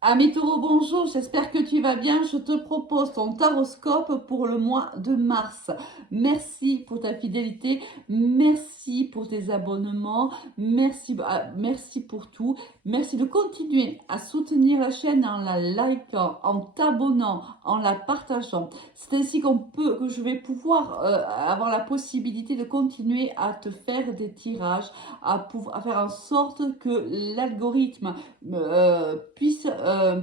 Ami Taureau, bonjour, j'espère que tu vas bien. Je te propose ton taroscope pour le mois de mars. Merci pour ta fidélité, merci pour tes abonnements, merci pour tout. Merci de continuer à soutenir la chaîne en la likant, en t'abonnant, en la partageant. C'est ainsi que je vais pouvoir avoir la possibilité de continuer à te faire des tirages, à faire en sorte que l'algorithme puisse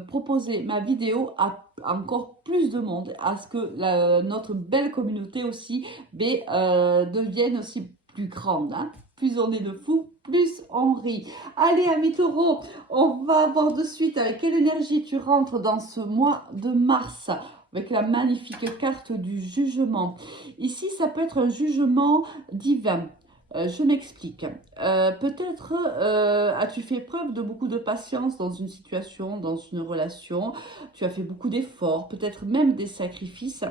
proposer ma vidéo à encore plus de monde, à ce que notre belle communauté aussi devienne aussi plus grande. Hein. Plus on est de fous, plus on rit. Allez, amis taureaux, on va voir de suite avec quelle énergie tu rentres dans ce mois de mars avec la magnifique carte du jugement. Ici, ça peut être un jugement divin. Je m'explique. Peut-être as-tu fait preuve de beaucoup de patience dans une situation, dans une relation. Tu as fait beaucoup d'efforts, peut-être même des sacrifices.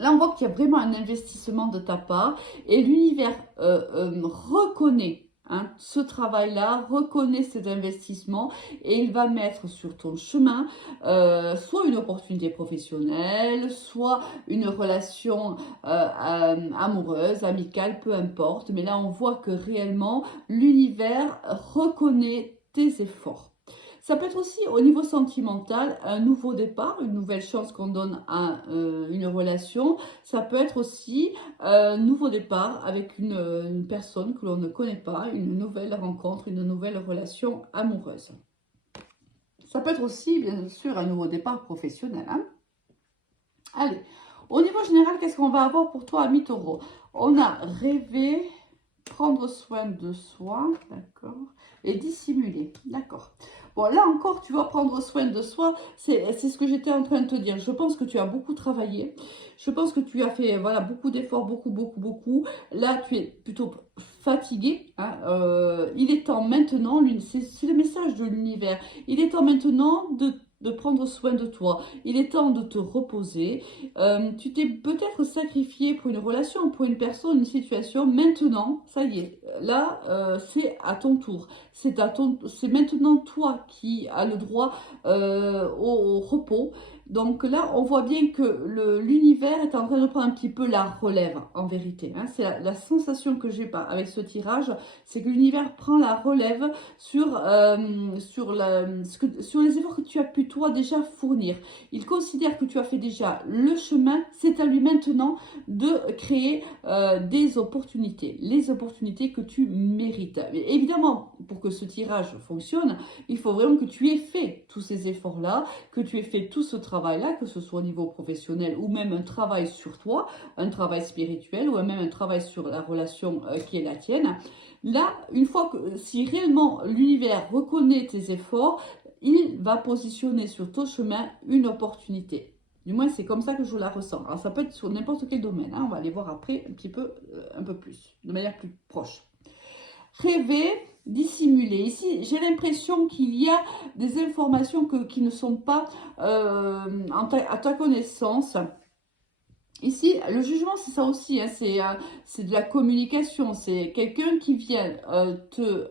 Là, on voit qu'il y a vraiment un investissement de ta part et l'univers reconnaît ce travail-là, reconnaît cet investissement et il va mettre sur ton chemin soit une opportunité professionnelle, soit une relation amoureuse, amicale, peu importe. Mais là, on voit que réellement, l'univers reconnaît tes efforts. Ça peut être aussi au niveau sentimental, un nouveau départ, une nouvelle chance qu'on donne à une relation. Ça peut être aussi un nouveau départ avec une personne que l'on ne connaît pas, une nouvelle rencontre, une nouvelle relation amoureuse. Ça peut être aussi, bien sûr, un nouveau départ professionnel. Hein. Allez, au niveau général, qu'est-ce qu'on va avoir pour toi, ami Taureau? On a rêvé, prendre soin de soi, d'accord, et dissimuler, d'accord. Bon, là encore, tu vas prendre soin de soi, c'est ce que j'étais en train de te dire. Je pense que tu as beaucoup travaillé, je pense que tu as fait voilà, beaucoup d'efforts, beaucoup. Là, tu es plutôt fatigué. Hein, il est temps maintenant, c'est le message de l'univers, il est temps maintenant de prendre soin de toi. Il est temps de te reposer. Tu t'es peut-être sacrifié pour une relation, pour une personne, une situation. Maintenant, ça y est, là, c'est à ton tour. C'est maintenant toi qui as le droit au repos. Donc là, on voit bien que l'univers est en train de prendre un petit peu la relève, en vérité. Hein. C'est la sensation que j'ai pas avec ce tirage, c'est que l'univers prend la relève sur les efforts que tu as pu toi déjà fournir. Il considère que tu as fait déjà le chemin, c'est à lui maintenant de créer des opportunités, les opportunités que tu mérites. Mais évidemment, pour que ce tirage fonctionne, il faut vraiment que tu aies fait tous ces efforts-là, que tu aies fait tout ce travail-là, que ce soit au niveau professionnel ou même un travail sur toi, un travail spirituel ou même un travail sur la relation qui est la tienne. Là, une fois que si réellement l'univers reconnaît tes efforts, il va positionner sur ton chemin une opportunité. Du moins, c'est comme ça que je la ressens. Alors, ça peut être sur n'importe quel domaine. Hein. On va aller voir après un peu plus, de manière plus proche. Rêver, dissimuler. Ici, j'ai l'impression qu'il y a des informations qui ne sont pas à ta connaissance. Ici, le jugement, c'est ça aussi, hein, c'est de la communication, c'est quelqu'un qui vient te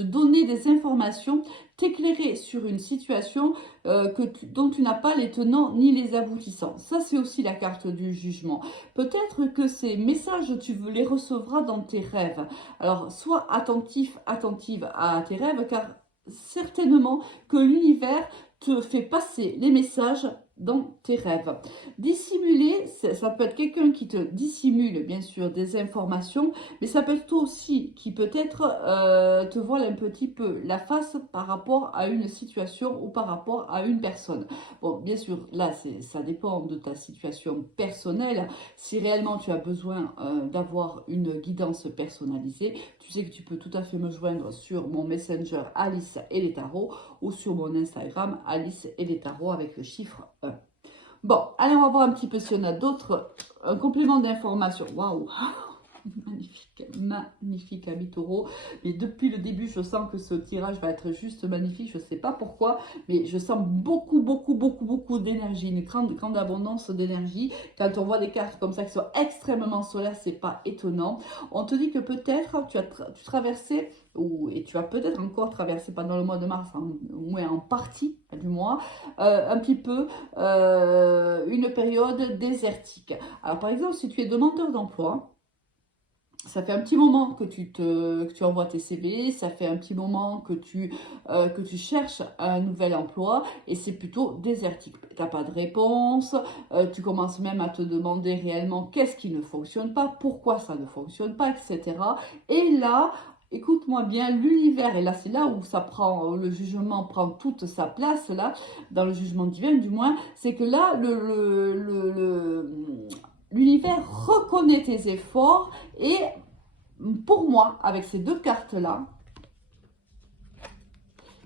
donner des informations, t'éclairer sur une situation dont tu n'as pas les tenants ni les aboutissants. Ça, c'est aussi la carte du jugement. Peut-être que ces messages, tu les recevras dans tes rêves. Alors, sois attentif, attentive à tes rêves, car certainement que l'univers te fait passer les messages dans tes rêves. Dissimuler, ça peut être quelqu'un qui te dissimule bien sûr des informations, mais ça peut être toi aussi qui peut-être te voile un petit peu la face par rapport à une situation ou par rapport à une personne. Bon, bien sûr, là, ça dépend de ta situation personnelle. Si réellement tu as besoin d'avoir une guidance personnalisée, tu sais que tu peux tout à fait me joindre sur mon Messenger Alice et les tarots ou sur mon Instagram Alice et les tarots avec le chiffre 1. Bon, allez, on va voir un petit peu si on a d'autres. Un complément d'information. Waouh! Magnifique, magnifique, ami taureau. Mais depuis le début, je sens que ce tirage va être juste magnifique. Je ne sais pas pourquoi, mais je sens beaucoup d'énergie, une grande abondance d'énergie. Quand on voit des cartes comme ça qui sont extrêmement solaires, c'est pas étonnant. On te dit que peut-être tu traversais et tu vas peut-être encore traverser pendant le mois de mars, au moins en partie du mois, un petit peu une période désertique. Alors par exemple, si tu es demandeur d'emploi, ça fait un petit moment que tu envoies tes CV, ça fait un petit moment que tu cherches un nouvel emploi et c'est plutôt désertique. Tu n'as pas de réponse, tu commences même à te demander réellement qu'est-ce qui ne fonctionne pas, pourquoi ça ne fonctionne pas, etc. Et là, écoute-moi bien, l'univers, et là c'est là où le jugement prend toute sa place, là, dans le jugement divin du moins, c'est que là, l'univers reconnaît tes efforts et pour moi, avec ces deux cartes-là,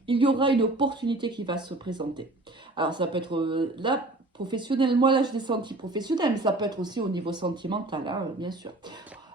il y aura une opportunité qui va se présenter. Alors, ça peut être là, professionnel. Moi, là, je l'ai senti professionnel, mais ça peut être aussi au niveau sentimental, hein, bien sûr.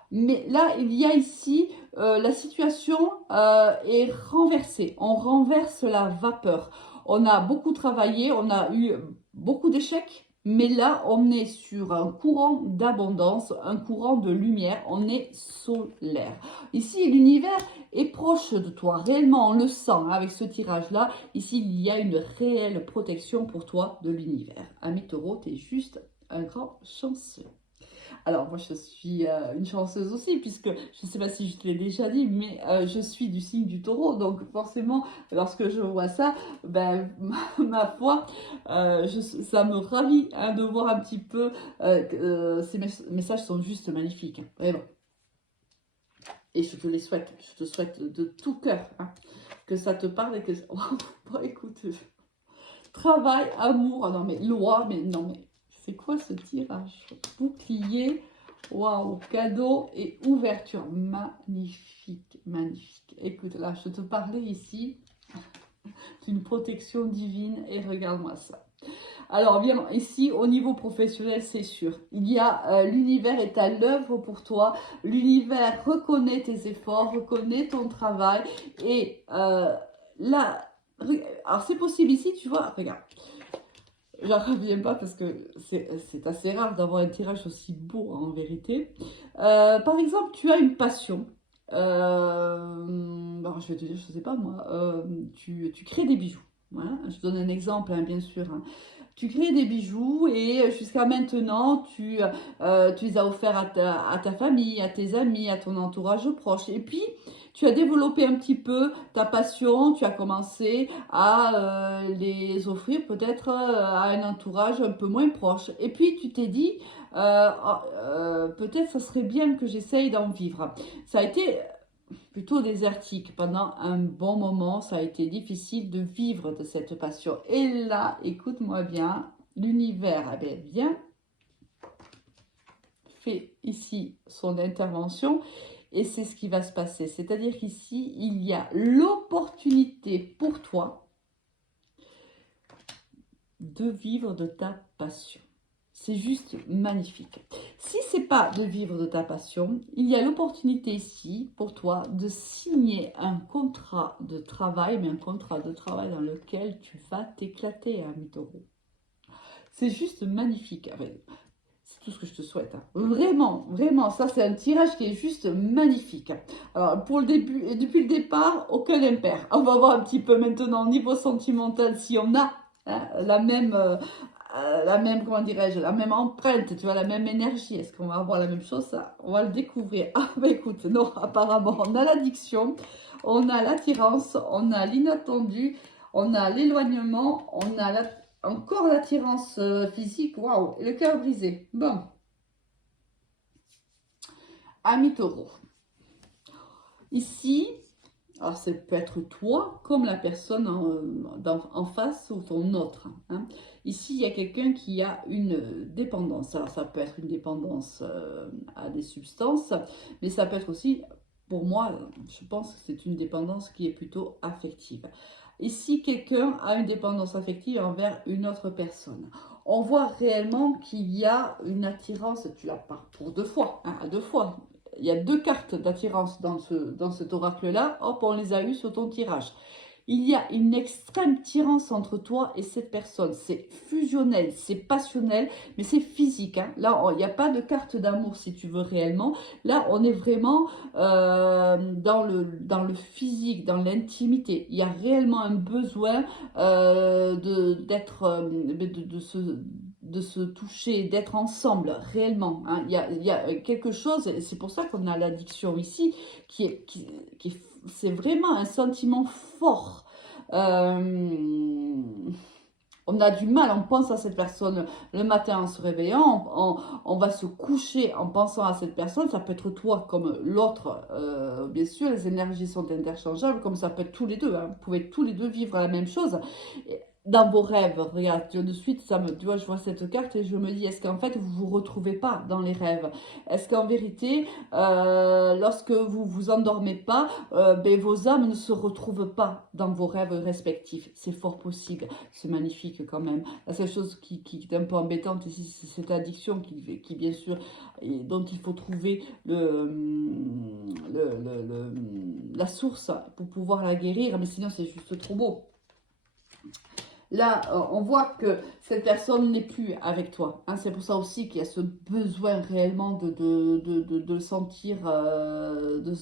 Mais là, il y a ici, la situation est renversée. On renverse la vapeur. On a beaucoup travaillé, on a eu beaucoup d'échecs. Mais là, on est sur un courant d'abondance, un courant de lumière, on est solaire. Ici, l'univers est proche de toi, réellement, on le sent hein, avec ce tirage-là. Ici, il y a une réelle protection pour toi de l'univers. Ami Taureau, tu es juste un grand chanceux. Alors, moi, je suis une chanceuse aussi, puisque je ne sais pas si je te l'ai déjà dit, mais je suis du signe du taureau. Donc, forcément, lorsque je vois ça, ben, ma foi, ça me ravit hein, de voir un petit peu que ces messages sont juste magnifiques. Hein, vraiment. Et je te les souhaite, je te souhaite de tout cœur hein, que ça te parle et que. Bon, écoute, travail, amour, non mais loi, mais non mais. C'est quoi ce tirage? Bouclier, waouh, cadeau et ouverture. Magnifique, magnifique. Écoute, là, je te parlais ici d'une protection divine et regarde-moi ça. Alors, bien, ici, au niveau professionnel, c'est sûr. Il y a, l'univers est à l'œuvre pour toi. L'univers reconnaît tes efforts, reconnaît ton travail. Et là, alors c'est possible ici, tu vois, regarde. J'en reviens pas parce que c'est assez rare d'avoir un tirage aussi beau en vérité. Par exemple, tu as une passion. Bon, je vais te dire, je sais pas moi, tu crées des bijoux. Voilà. Je donne un exemple, hein, bien sûr. Hein. Tu crées des bijoux et jusqu'à maintenant, tu les as offerts à ta famille, à tes amis, à ton entourage proche. Et puis, tu as développé un petit peu ta passion, tu as commencé à les offrir peut-être à un entourage un peu moins proche. Et puis, tu t'es dit, peut-être ça serait bien que j'essaye d'en vivre. Ça a été plutôt désertique pendant un bon moment. Ça a été difficile de vivre de cette passion. Et là, écoute-moi bien, l'univers avait bien fait ici son intervention et c'est ce qui va se passer. C'est-à-dire qu'ici, il y a l'opportunité pour toi de vivre de ta passion. C'est juste magnifique. Si ce n'est pas de vivre de ta passion, il y a l'opportunité ici pour toi de signer un contrat de travail, mais un contrat de travail dans lequel tu vas t'éclater, ami Taureau. C'est juste magnifique. C'est tout ce que je te souhaite. Hein. Vraiment, vraiment, ça c'est un tirage qui est juste magnifique. Alors pour le début, et depuis le départ, aucun impair. On va voir un petit peu maintenant au niveau sentimental si on a hein, la même, comment dirais-je, la même empreinte, tu vois, la même énergie. Est-ce qu'on va avoir la même chose? Ça, on va le découvrir. Ah, bah écoute, non, apparemment, on a l'addiction, on a l'attirance, on a l'inattendu, on a l'éloignement, on a encore l'attirance physique, waouh, et le cœur brisé. Bon, ami Taureau. Ici, alors ça peut être toi comme la personne en face ou ton autre. Hein. Ici, il y a quelqu'un qui a une dépendance. Alors ça peut être une dépendance à des substances, mais ça peut être aussi, pour moi, je pense que c'est une dépendance qui est plutôt affective. Ici, quelqu'un a une dépendance affective envers une autre personne. On voit réellement qu'il y a une attirance, tu la pars pour deux fois, hein, à deux fois. Il y a deux cartes d'attirance dans cet oracle-là. Hop, on les a eues sur ton tirage. Il y a une extrême attirance entre toi et cette personne. C'est fusionnel, c'est passionnel, mais c'est physique, hein. Là, il n'y a pas de carte d'amour si tu veux réellement. Là, on est vraiment dans le physique, dans l'intimité. Il y a réellement un besoin de se toucher, d'être ensemble, réellement, hein. Il y a quelque chose, et c'est pour ça qu'on a l'addiction ici, qui est c'est vraiment un sentiment fort. Euh, on a du mal, on pense à cette personne le matin en se réveillant, on va se coucher en pensant à cette personne, ça peut être toi comme l'autre, bien sûr, les énergies sont interchangeables, comme ça peut être tous les deux, hein. Vous pouvez tous les deux vivre la même chose. Dans vos rêves, regarde, de suite, tu vois, je vois cette carte et je me dis, est-ce qu'en fait, vous vous retrouvez pas dans les rêves? Est-ce qu'en vérité, lorsque vous vous endormez pas, ben, vos âmes ne se retrouvent pas dans vos rêves respectifs? C'est fort possible, c'est magnifique quand même. La seule chose qui est un peu embêtante ici, c'est cette addiction bien sûr, dont il faut trouver la source pour pouvoir la guérir, mais sinon c'est juste trop beau. Là, on voit que cette personne n'est plus avec toi, hein. C'est pour ça aussi qu'il y a ce besoin réellement de sentir, de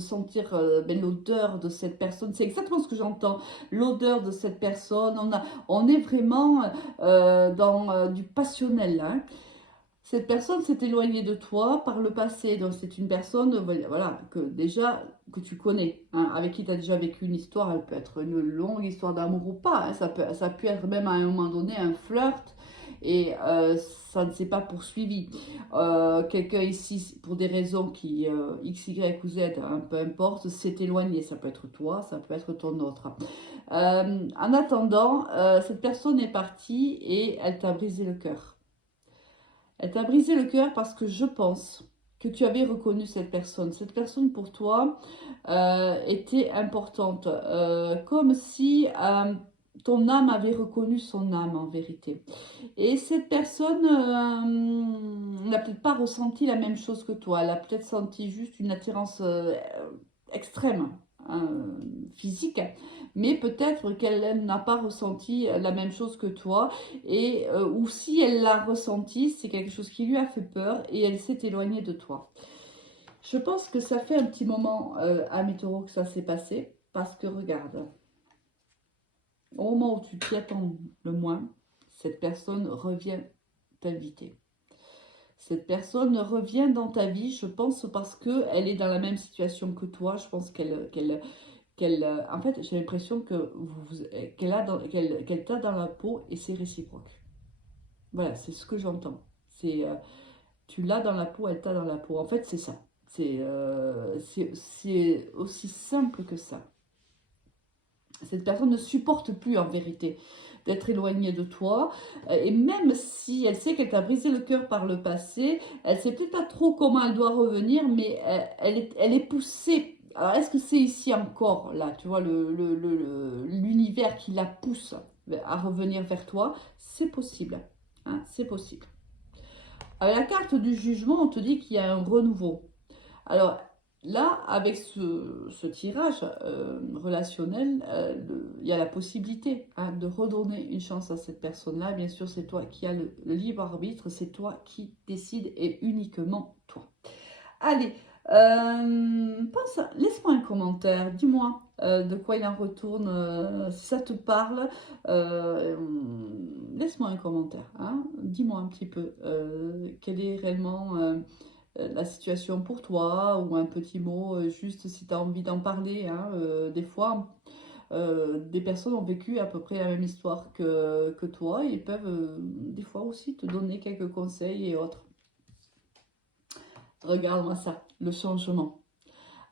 sentir ben, l'odeur de cette personne. C'est exactement ce que j'entends, l'odeur de cette personne. On est vraiment dans du passionnel, hein. Cette personne s'est éloignée de toi par le passé, donc c'est une personne, voilà, que déjà que tu connais, hein, avec qui tu as déjà vécu une histoire. Elle peut être une longue histoire d'amour ou pas, hein. Ça peut être même à un moment donné un flirt et ça ne s'est pas poursuivi. Quelqu'un ici, pour des raisons qui X, Y ou Z, hein, peu importe, s'est éloigné. Ça peut être toi, ça peut être ton autre. En attendant, cette personne est partie et elle t'a brisé le cœur. Elle t'a brisé le cœur parce que je pense que tu avais reconnu cette personne. Cette personne pour toi était importante, comme si ton âme avait reconnu son âme en vérité. Et cette personne n'a peut-être pas ressenti la même chose que toi. Elle a peut-être senti juste une attirance extrême, hein, physique, mais peut-être qu'elle n'a pas ressenti la même chose que toi, et ou si elle l'a ressenti, c'est quelque chose qui lui a fait peur et elle s'est éloignée de toi. Je pense que ça fait un petit moment à mes taureaux que ça s'est passé, parce que regarde, au moment où tu t'y attends le moins, cette personne revient t'inviter. Cette personne revient dans ta vie, je pense, parce qu'elle est dans la même situation que toi. Je pense en fait, j'ai l'impression que qu'elle t'a dans la peau et c'est réciproque. Voilà, c'est ce que j'entends. C'est tu l'as dans la peau, elle t'a dans la peau. En fait, c'est ça. C'est aussi simple que ça. Cette personne ne supporte plus en vérité d'être éloignée de toi. Et même si elle sait qu'elle t'a brisé le cœur par le passé, elle ne sait peut-être pas trop comment elle doit revenir, mais elle est poussée. Alors, est-ce que c'est ici encore, là, tu vois, l'univers qui la pousse à revenir vers toi? C'est possible, hein, c'est possible. Avec la carte du jugement, on te dit qu'il y a un renouveau. Alors là, avec ce tirage relationnel, il y a la possibilité, hein, de redonner une chance à cette personne-là. Bien sûr, c'est toi qui as le libre arbitre, c'est toi qui décides et uniquement toi. Allez, laisse-moi un commentaire, dis-moi de quoi il en retourne, si ça te parle, euh, laisse-moi un commentaire, hein, dis-moi un petit peu quelle est réellement la situation pour toi, ou un petit mot, juste si tu as envie d'en parler, hein, des fois, des personnes ont vécu à peu près la même histoire que toi et peuvent des fois aussi te donner quelques conseils et autres. Regarde-moi ça, le changement.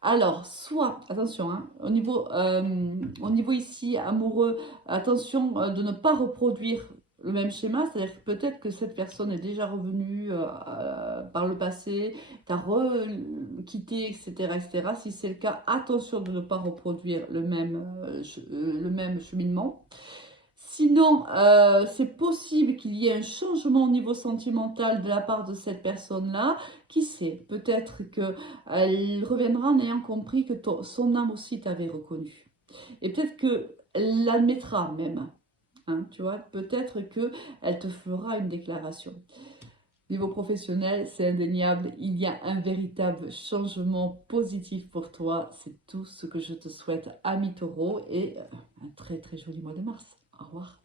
Alors, soit, attention, hein, au niveau ici amoureux, attention de ne pas reproduire le même schéma, c'est-à-dire que peut-être que cette personne est déjà revenue par le passé, t'a quitté, etc., etc. Si c'est le cas, attention de ne pas reproduire le même cheminement. Sinon, c'est possible qu'il y ait un changement au niveau sentimental de la part de cette personne-là. Qui sait? Peut-être qu'elle reviendra en ayant compris que son âme aussi t'avait reconnu. Et peut-être qu'elle l'admettra même. Hein, tu vois, peut-être qu'elle te fera une déclaration. Niveau professionnel, c'est indéniable, il y a un véritable changement positif pour toi. C'est tout ce que je te souhaite, ami Taureau, et un très très joli mois de mars. Au revoir.